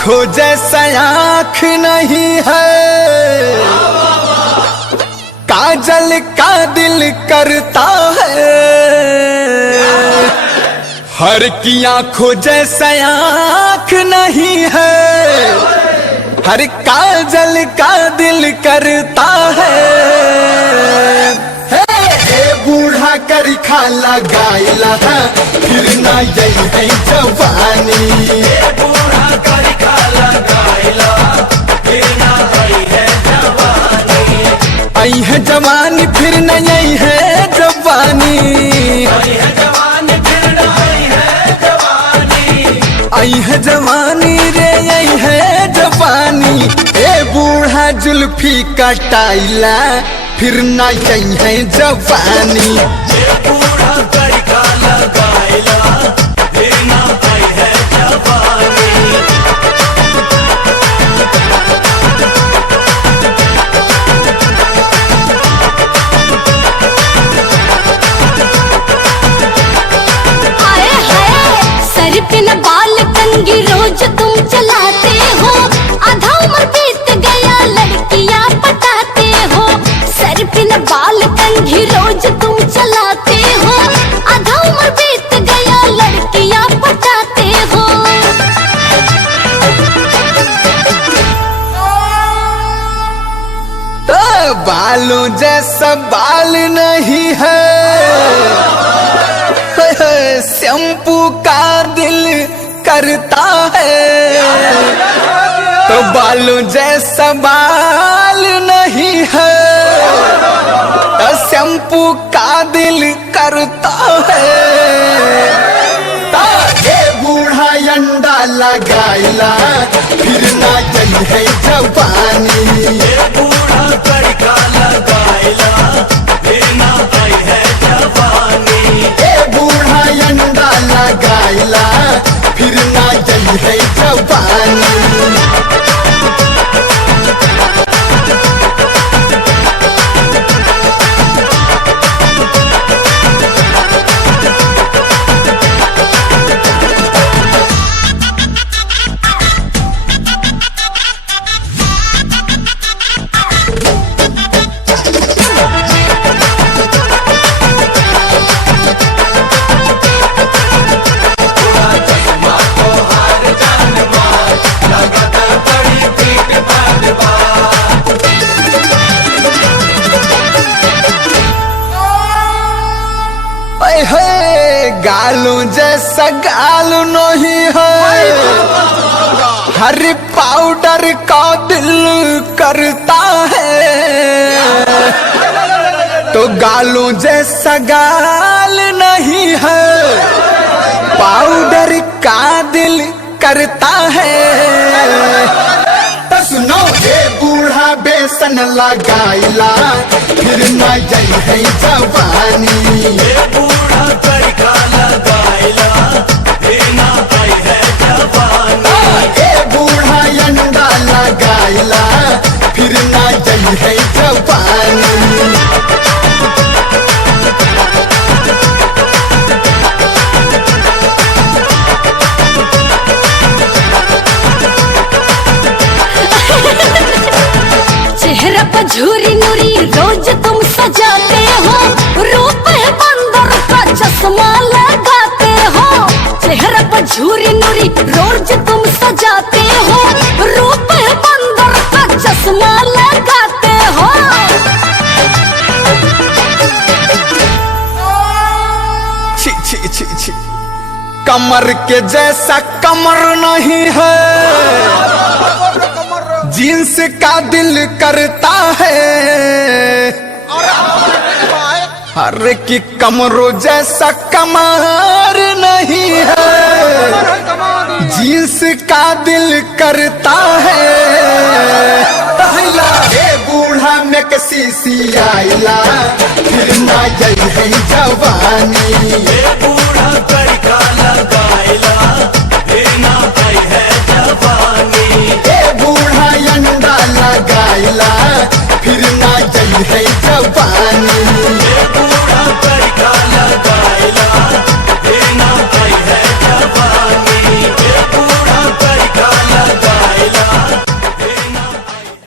आँखों जैसा आँख नहीं है, काजल का दिल करता है। हर की आँखों जैसा आँख नहीं है, हर काजल का दिल करता है। बूढ़ा कर खा लगाइला फिर ना यही है जवानी। बूढ़ा कर खा लगाइला फिर ना यही है जवानी। आई है जवानी फिर न यही है जवानी। आई है जवानी फिर ना यही है जवानी। आई है जवानी रे यही है जवानी। ए बूढ़ा जुल्फी कटाइला फिर ना यही है जवानी। बूढ़ा कर खा लगाइला फिर ना यही है जवानी। सर पे न बाल कंघी रोज तुम चलाते हो। आधा उम्र बीत गया लड़कियां पटाते हो। सर पे न बाल कंघी रोज तुम चलाते हो। आधा उम्र बीत गया लड़कियां पटाते हो। तो बालों जैसा बाल नहीं है, शैम्पू का दिल करता है। तो बालों जैसा बाल नहीं है, तो शैम्पू का दिल करता है। ताके बूढ़ा अंडा लगाइला फिर ना यही है जवानी। बूढ़ा कर खा लगाइला फिर ना यही है जवानी। बूढ़ा अंडा लगाइला फिर ना यही है जवानी। गालों जैसा गाल नहीं है, हर पाउडर का दिल करता है। तो गालों जैसा गाल नहीं है, पाउडर का दिल करता है। तो सुनो ये बूढ़ा बेसन लगाइला फिर ना यही है जवानी। बूढ़ा कर खा लगाइला फिर ना यही है जवानी। बूढ़ा अंडा लगाइला फिर ना यही है जवानी। चेहरा पर झूरी नूरी रोज तुम सजाते हो। रूप है बंदर का चश्मा लगाते हो। चेहरा पर झूरी नूरी रोज तुम सजाते हो। रूप है बंदर का चश्मा लगाते हो। छी छी छी छी, कमर के जैसा कमर नहीं है, जींस का दिल करता है। हर की कमरों जैसा कमर नहीं है, जींस का दिल करता है। बूढ़ा में किसी आइला फिर ना यही है जवानी। बूढ़ा कर खा लगाइला फिर ना यही है जवानी। बूढ़ा अंडा लगाइला फिर ना यही है जवानी।